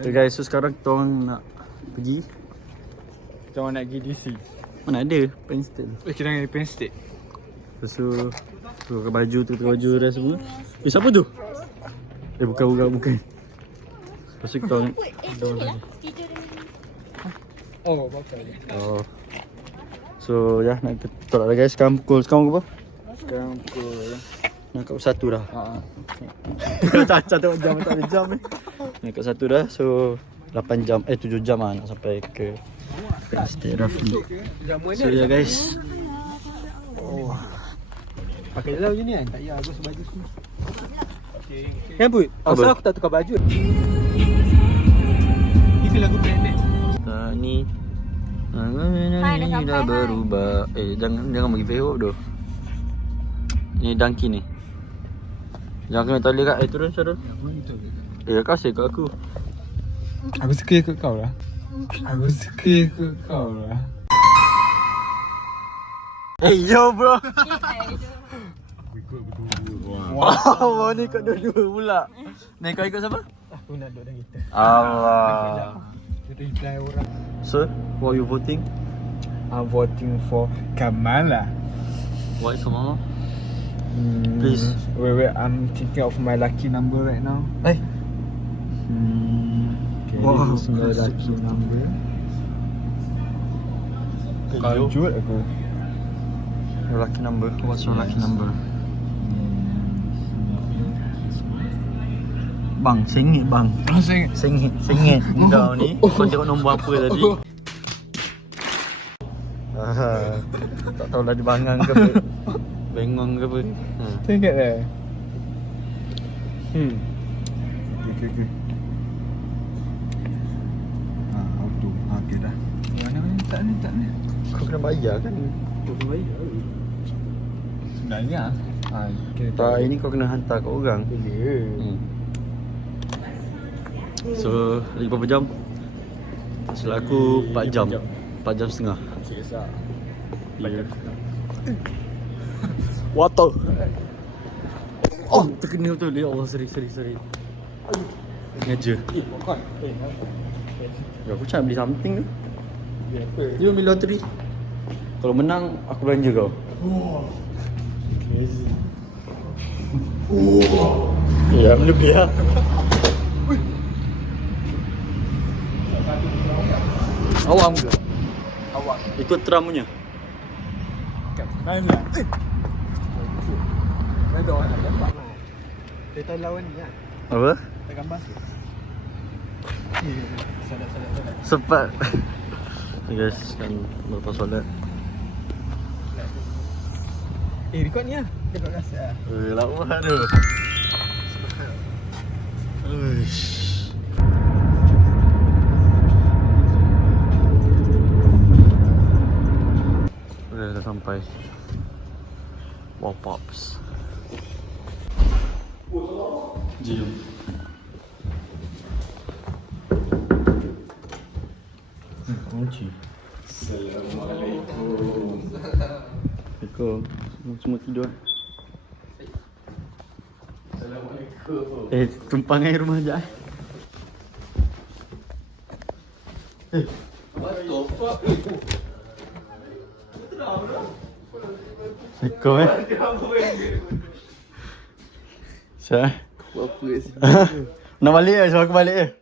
Okay guys, so sekarang kita orang nak pergi. Kita orang nak pergi DC. Mana ada Penn State. Kita nak pergi Penn State. Lepas tu tukar baju dah semua. Siapa tu? Bukan. Lepas tu kita orang Oh, bakal. So ya, nak tolak dah guys. Sekarang pukul berapa? Sekarang pukul Nak kat 1 dah. Caca tengok jam, tak ada jam ni. Nak kat 1 dah. So 8 jam, 7 jam lah nak sampai ke Penn State roughly. So ya guys. Pakai dalam je ni kan? Tak payah, aku sebaju semua. Kan Put? Asal aku tak tukar baju. Ini lagu pendek. Ni dah berubah. Jangan bagi fehok tu. Ni Dunkin ni. Jangan kena tali kat. Turun Syarul. Kasih kat aku. Aku suka ikut kau lah. Yo bro. Wow, ni kat dua-dua pula. Ni kau ikut siapa? Aku nak duduk dengan kita. Allah. Reply orang. So, what are you voting? I'm voting for Kamala. Why Kamala? Please. Wait, I'm thinking of my lucky number right now. Okay, Wow, this is my lucky number. Kajut aku. Your lucky number. What's your lucky number? Bang, sengit bang. Sengit. Kau ni. Kau tengok nombor apa tadi? Tak tahulah dia bangang ke apa. Bengong ke apa. Tengok dah. Okay. Auto. Okay dah. Mana tak ni. Kau kena bayar kan? Kau kena bayar. Sebenarnya. Tak, ini kau kena hantar kat orang. Boleh. So, lagi berapa jam? Selaku 4 jam. 4 jam setengah. Sikit-sikit. Water. Oh, terkena betul dia. Allah, sorry. Sengaja. Bukan. Ya, aku cakap beli something tu. Apa? Dia beli loteri. Kalau menang, aku belanja kau. Crazy. Ya, lebih lah. Awam ke? Awak. Itu Trump punya. Kat mana? Ada orang nak gambar. Dia tahu lawan ni lah. Apa? Tak gambar sikit. Salat. Sempat. So guys, kan lepas solat. Record ni lah. Record rasa lah. Lama tu. Uish. Dah sampai. Wow Pops. Jom. Kunci. Assalamualaikum. Semua tidur. Assalamualaikum. Tumpang air rumah sekejap. What the fuck? Assalamualaikum Syah. Buat apa kat sini? Nak balik ke? Suruh aku balik ke?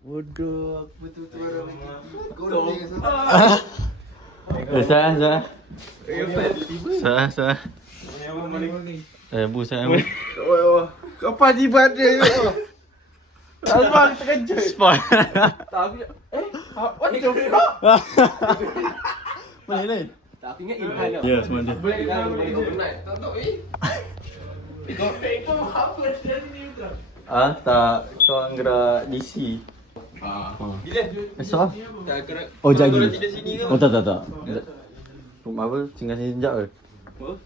Bodoh, aku betul-betul orang Syah. Syah. Bu saya. Apa di badan tu? Abang terkejut. Spot. Tapi what the fuck? Boleh lain? Tak ingat Ilhan tau. Ya, semua dia. Boleh tonton Kau apa dia ni tu? Tak. Kau orang gerak DC. Bila? Esok? Tak kena. Oh, jagi. Korang tidur sini ke? Oh, tak. Apa? Tinggal sini sekejap ke? Apa?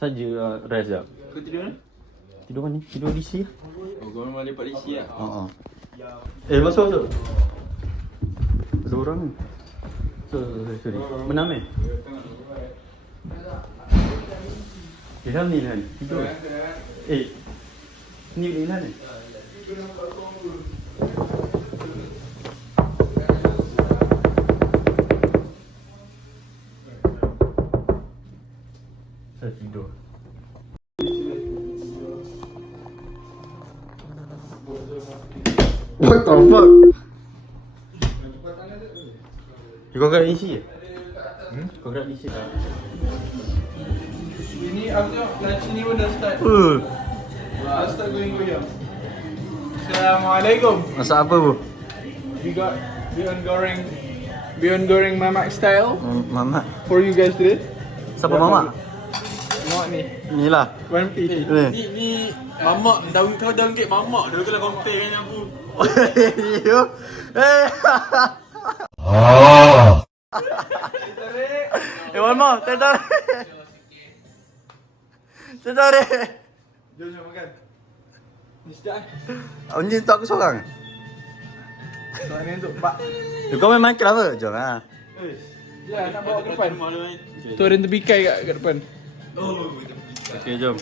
Saja rest sekejap. Kau tidur mana? Tidur mana? Tidur DC lah. Oh, kau memang lepak di sini lah. Masuk. Ada orang ni. Sorry. Menang ni? Ilham ni Ilham. Tidur. Ni Ilham ni. What the fuck? Kau gerak isi ke? Kau gerak isi tak? Ini aku tengok lunch ni pun dah start. Dah start goyang-goyang. Assalamualaikum. Masak apa bu? We got bihun goreng mamak style Mamak. for you guys today. Siapa mamak? Mamak ni. Inilah. One piece. Ni. Mamak, kau downgrade mamak. Dia kena compare dengan aku. Yo. One more. Tarik. Jom makan. Ni sedap. Ni untuk aku seorang. Soalan ni untuk Pak. Kau main Minecraft ke? Jom lah. Ya, nak bawa ke depan. Tu ada tebikai kat depan. Okay, jom.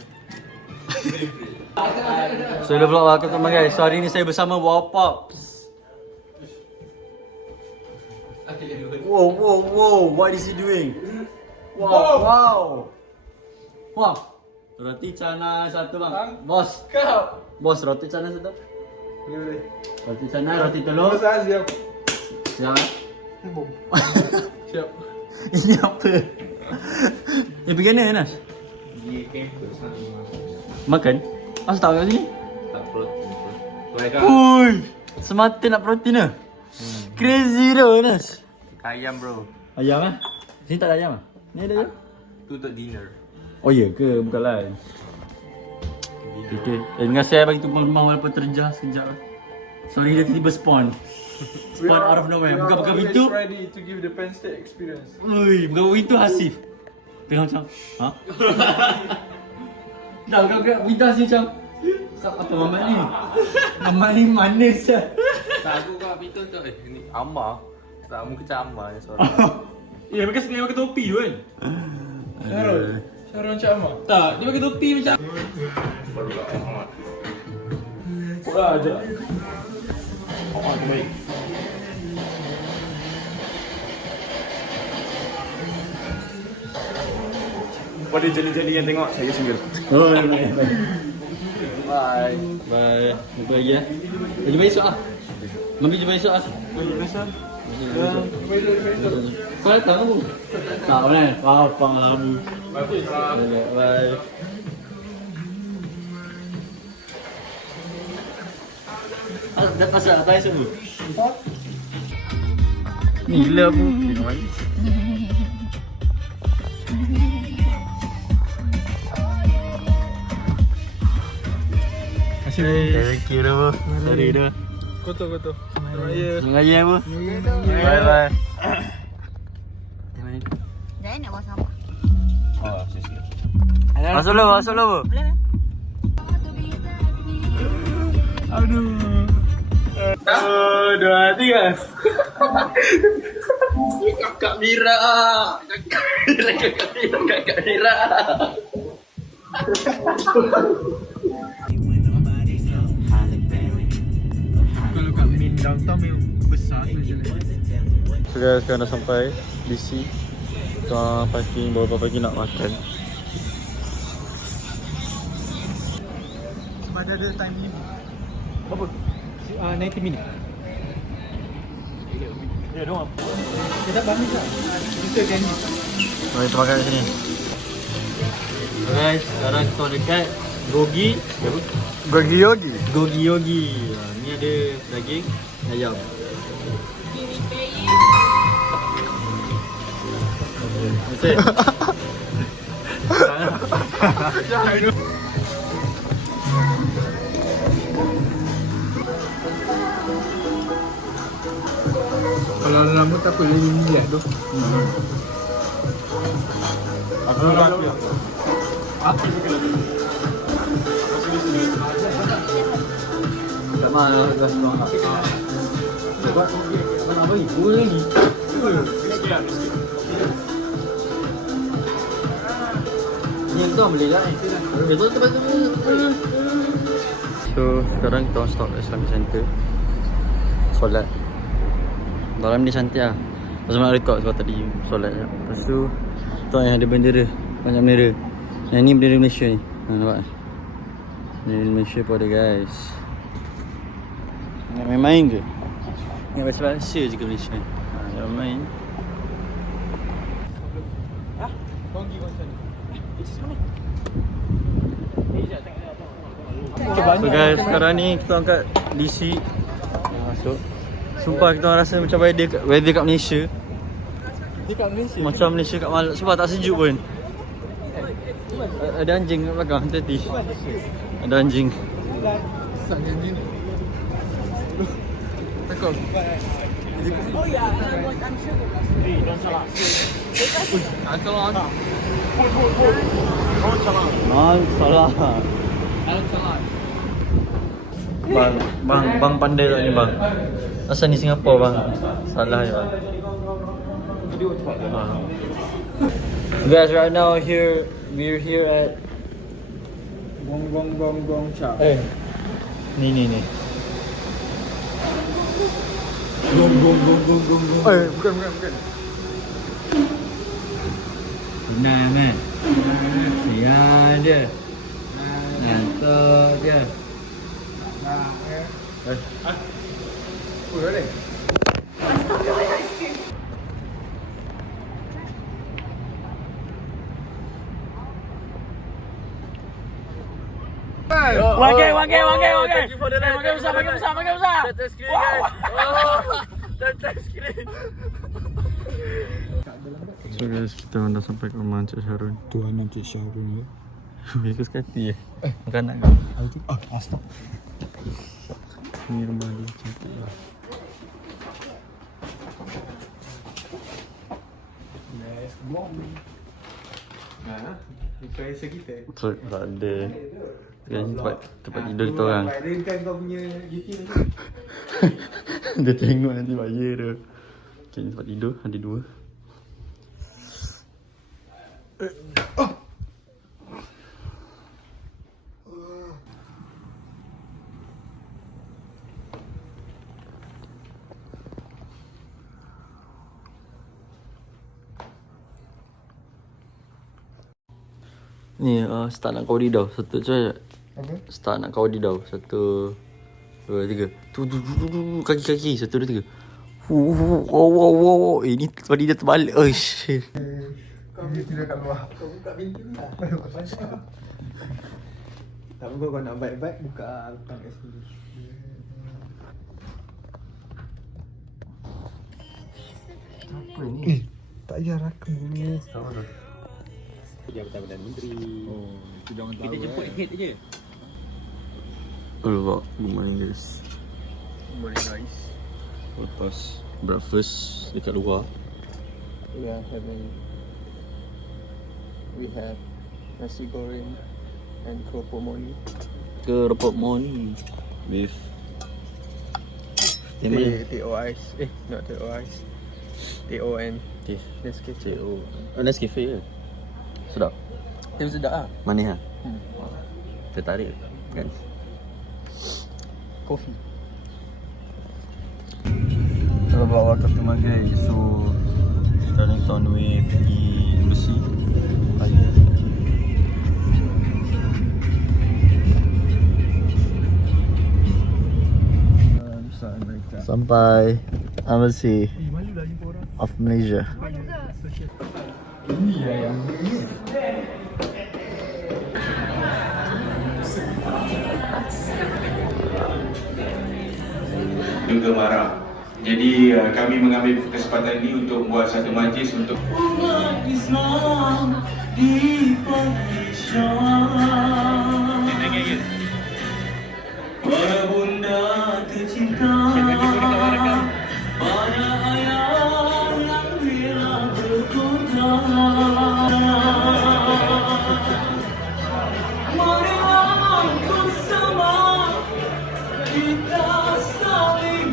So, hello vlog, welcome teman guys. So, hari ni saya bersama Wow Pops. Whoa, what is he doing? Wow. Roti canai satu bang. Bos, roti canai satu. Boleh. Roti canai, roti telur. Siap. Siap eh? Siap. Ini apa? Ni pergi mana Nas? Makan? Asal tak kat sini? Tak protein. Ui, semata nak protein ke? Crazy dah Nas. Ayam bro. Ayam eh? Sini tak ada ayam ah? Ni ada ayam? Tu untuk dinner. Oh ya ke? Bukan lain. Okay. Terima kasih bagi tumpang rumah walaupun terjah sekejap. Sorry dia tiba-tiba spawn. Spawn out of nowhere. Buka pintu. Ready to give the Penn State experience. Ui, buka pintu Hasif. Tengok macam, ha? Dah buka pintu Hasif macam, apa mamat ni? Mamat ni manis lah. Tak, aku buka pintu untuk ni Amma. Tak, muka macam Amma ni suara. Ya, dia pakai topi tu kan? Syarul macam Amar? Tak, dia pakai topi macam Wah, aja. Oh, baik. Pada jeli-jeli yang tengok, saya single. Oh, bye. Jumpa lagi ya. Jumpa esok ah. Mami jumpa esok ah. Besar. Kau datang aku? Tak boleh. Apa kamu? Bye. Dah pasal nak tanya semua. Ni gila aku. Thank you dah bu. Sorry dah. Kotor. Raya. Raya bu. Bye. Jangan nak bawa sampah. Oh, siap. Masuk dulu bu. Boleh kan? Aduh. 1, 2, 3. Kakak Mira. Kakak Mira. Kalau kat main downtown memang besar tu je. So guys, sekarang dah sampai DC. Kita parking, bawa pagi nak makan. Sebab ada time limit. Berapa? 90 minit. Ya, doang. Dia tak bagus tak? Kita janji. Mari kita makan kat sini. So guys, sekarang kita dekat Gogi. Gogi Yogi. Ni ada daging ayam. Masih. Kalau lama tak apa, dia lihat tu. Aku nak makan. Tak mahu gas tuang. Buat mana bagi? Buat lagi. Ni tu boleh lah. Betul. So sekarang kita stop at Islamic Center. Solat. Dalam ni cantik lah. Pasal nak rekod sebab tadi solat je. Lepas tu tengok yang ada bendera. Banyak bendera. Yang ni bendera Malaysia ni. Nampak? Bendera Malaysia pun ada guys. Nak main-main ke? Nak bahasa-bahasa je ke Malaysia? Nak main. Kau pergi macam ni. So guys, sekarang ni kita angkat DC. Masuk. Sumpah kita orang rasa macam weather kat Malaysia. Dekat Malaysia. Macam Malaysia kat Malaysia. Sebab tak sejuk pun. Ada anjing kat belakang, hati-hati. Ada anjing. Sangat ni. Takut. Oh ya, I'm sure. Don't salah. Salah. Salah. Bang pandai tak ni bang? Asal ni Singapura bang? Salah ya bang. So guys, right now we're here at Gong cha. ni. Gong. Bukan. Benar man. Sial dia. Ngantuk dia. Boleh. Wage. Thank you for the like. Bagi besar. Touch screen guys. Touch screen. So guys, kita dah sampai ke rumah Encik Syarun. Tuhan Encik Syarun ya. Bagus kati Bukan nak kau. Astag. Ni rumah dia cantik lah. Let's go. Influencer kita. So, tak ada. Sekarang tempat tidur kita orang. Bayarkan kau punya YouTube tu. Dia tengok nanti bayar dia. Okay, ni tempat tidur. Ada 2. Ni start nak kau di dah. Satu cuba. Apa? Start nak kau di dah. 1 2 3. Tu kaki. 1 2 3. Wow. Ini tadi dia terbalik. Shit. Kau tidak kat luar. Kau buka pintu ni lah. Tak apa kau nak baik-baik buka hutang kat sini. Apa ni? Tak payah rakam dulu. Tahu dah. Jabatan Perdana Menteri. Oh, itu jangan tahu. Kita jemput head je. Good morning guys. Morning guys. Lepas breakfast dekat luar. We have nasi goreng and keropok moni. Keropok moni with Teh-O ice. Not Teh-O ice. T-O-N. Nescafe. Nescafe ke? Sedap. Dia sedap lah. Manis lah. Tertarik guys. Kopi. Kalau bawa customer guys. So sekarang kita on the way pergi embassy. Sampai embassy of Malaysia. juga marah. Jadi kami mengambil kesempatan ini untuk buat satu majlis untuk umat Islam di Malaysia. Para bunda tercinta, para ayah yang rela berkorban. Marilah bersama kita saling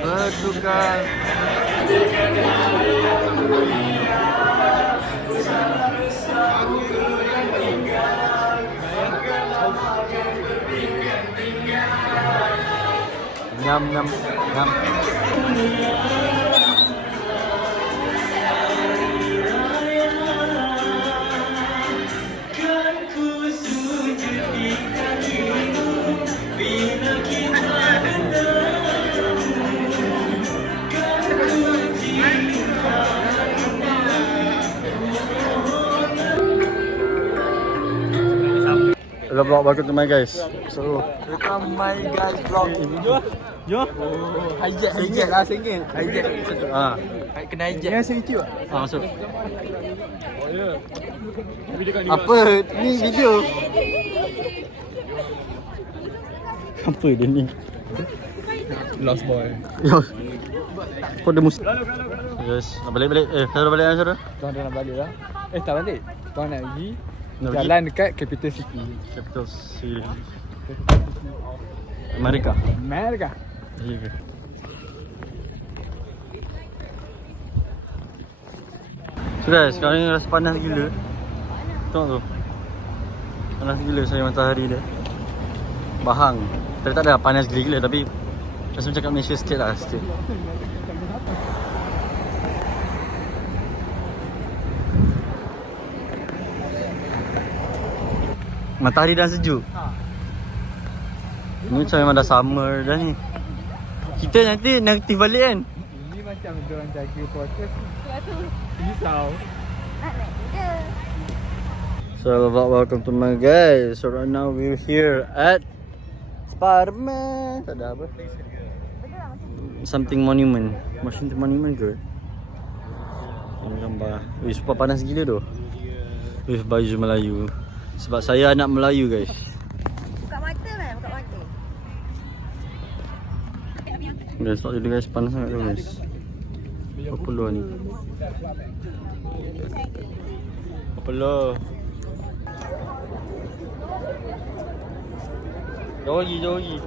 bertukar. Ngam. vlog, welcome to my guys. So, welcome my guys vlog. Jom. Hijack lah singgit. Hijack. Ah, Kena hijack. Yang sini tu. masuk. Apa? Ni video. Apa dia ni? Lost boy. Yo. Kau ada musik. Yes, nak balik. Saudara balik kan saudara? Tuan dah nak balik dah. Tak balik. Tuan nak pergi Nak jalan dekat Capital City. Capital City. Amerika. Amerika. Ya. So guys, sekarang ni rasa panas gila. Tengok tu. Panas gila saya matahari dia. Bahang. Tapi tak ada panas gila-gila tapi rasa macam kat Malaysia sikit lah sikit. Matahari dah sejuk. Ni macam memang dah summer dah ni. Kita nanti negatif balik kan? Ini macam diorang jaga podcast. Risau. So welcome to my guys. So right now we're here at Spiderman. Tak ada apa. Something monument. Washington Monument ke? Ini gambar. Wih, super panas gila tu. With baju Melayu. Sebab saya anak Melayu guys. Buka mata kan? Buka mata. Guys, tak jadi guys, panas sangat tu guys. Apa lu ni? Apa lu? Jauh lagi.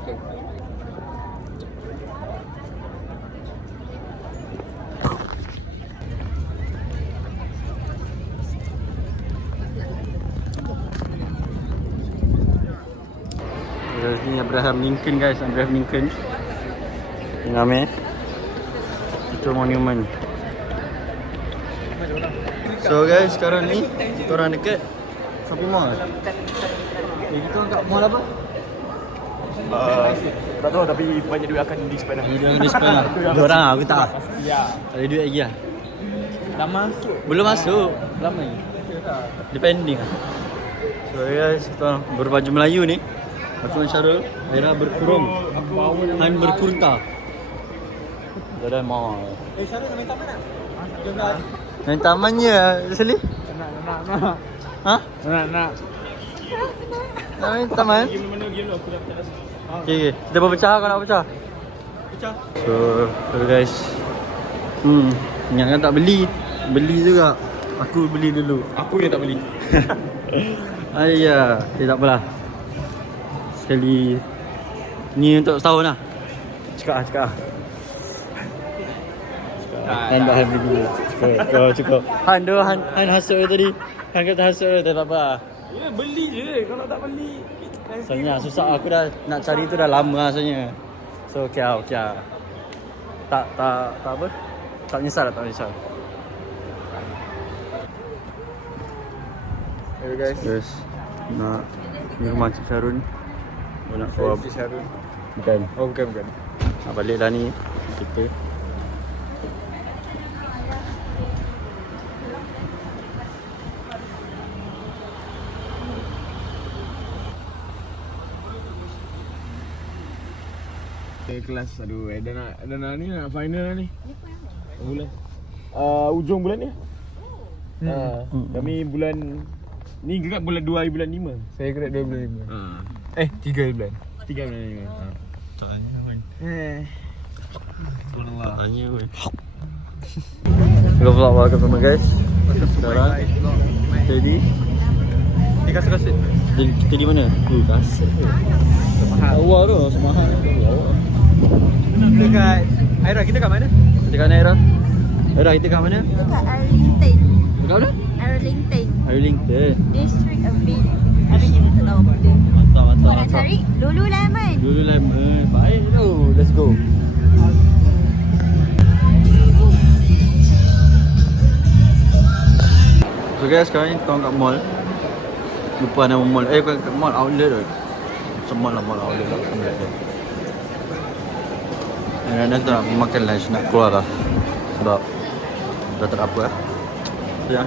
Sikit. Ni Abraham Lincoln guys, Abraham Lincoln. Ini nama itu monument. So guys, sekarang ni kita orang dekat shopping mall. Kita orang kat mall apa? Tak tahu tapi banyak duit akan di-spend lah. Ini dia display lah. Dua orang aku tak. Ya. Tak ada duit lagi lah. Dah masuk. Belum masuk. Lama lagi. Depending lah. So guys, kita orang berbaju Melayu ni. Aku dan Syarul, Aira berkurung, Han berkurta. Jalan mall. Syarul nak main taman tak? Main taman je Seli? Nak. Ha? Nak. Nak main taman? Game aku dah tak rasa. Okay. Kita berpecah kau nak pecah? Pecah. So guys. Ingatkan tak beli. Beli juga. Aku beli dulu. Aku yang tak beli. Ayah. Tak apalah. Sekali ni untuk setahun lah. Cakap. Han dah beli dulu. Cukup. Han hasut tadi. Han kata hasut tak apa. Ya beli je. Kalau tak beli Sebenarnya susah aku dah nak cari tu dah lama lah sebenarnya. So okey lah. Tak apa? Tak menyesal. Hey guys. Yes. Nak ni rumah Cik Syarul ni. Nak keluar. Cik Syarul. Bukan. Oh bukan. Nak balik dah ni kita. kelas aduh dah nak ni nak final ni. Bulan ujung bulan ni. Kami bulan ni grad bulan 2 bulan 5. Saya grad 2 bulan 5. 3 bulan. 3 bulan 5. Tanya kan. Subhanallah. Tanya weh. Hello vlog, welcome to my guys. Sekarang jadi Ni kasut-kasut. kita di mana? Kasut. Awal tu semahal. Dekat Aira, kita kat mana? Kita kat Naira. Naira kita kat mana? Dekat Arlington. Dekat mana? Arlington. Arlington. District Avenue. Tak tahu apa dia. Mantap. Kau nak cari Lululemon. Lululemon. Baik tu. Let's go. So guys, sekarang ni kita orang kat mall. Lupa nama mall. Bukan kat mall, outlet tu. Macam mall outlet lah. Dan kita nak makan lunch, nak keluar lah. Sebab dah tak ada apa lah. So ya.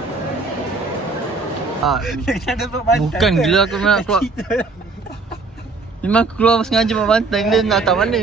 Bukan gila aku nak keluar. Memang aku keluar sengaja buat banteng dia nak tak mana.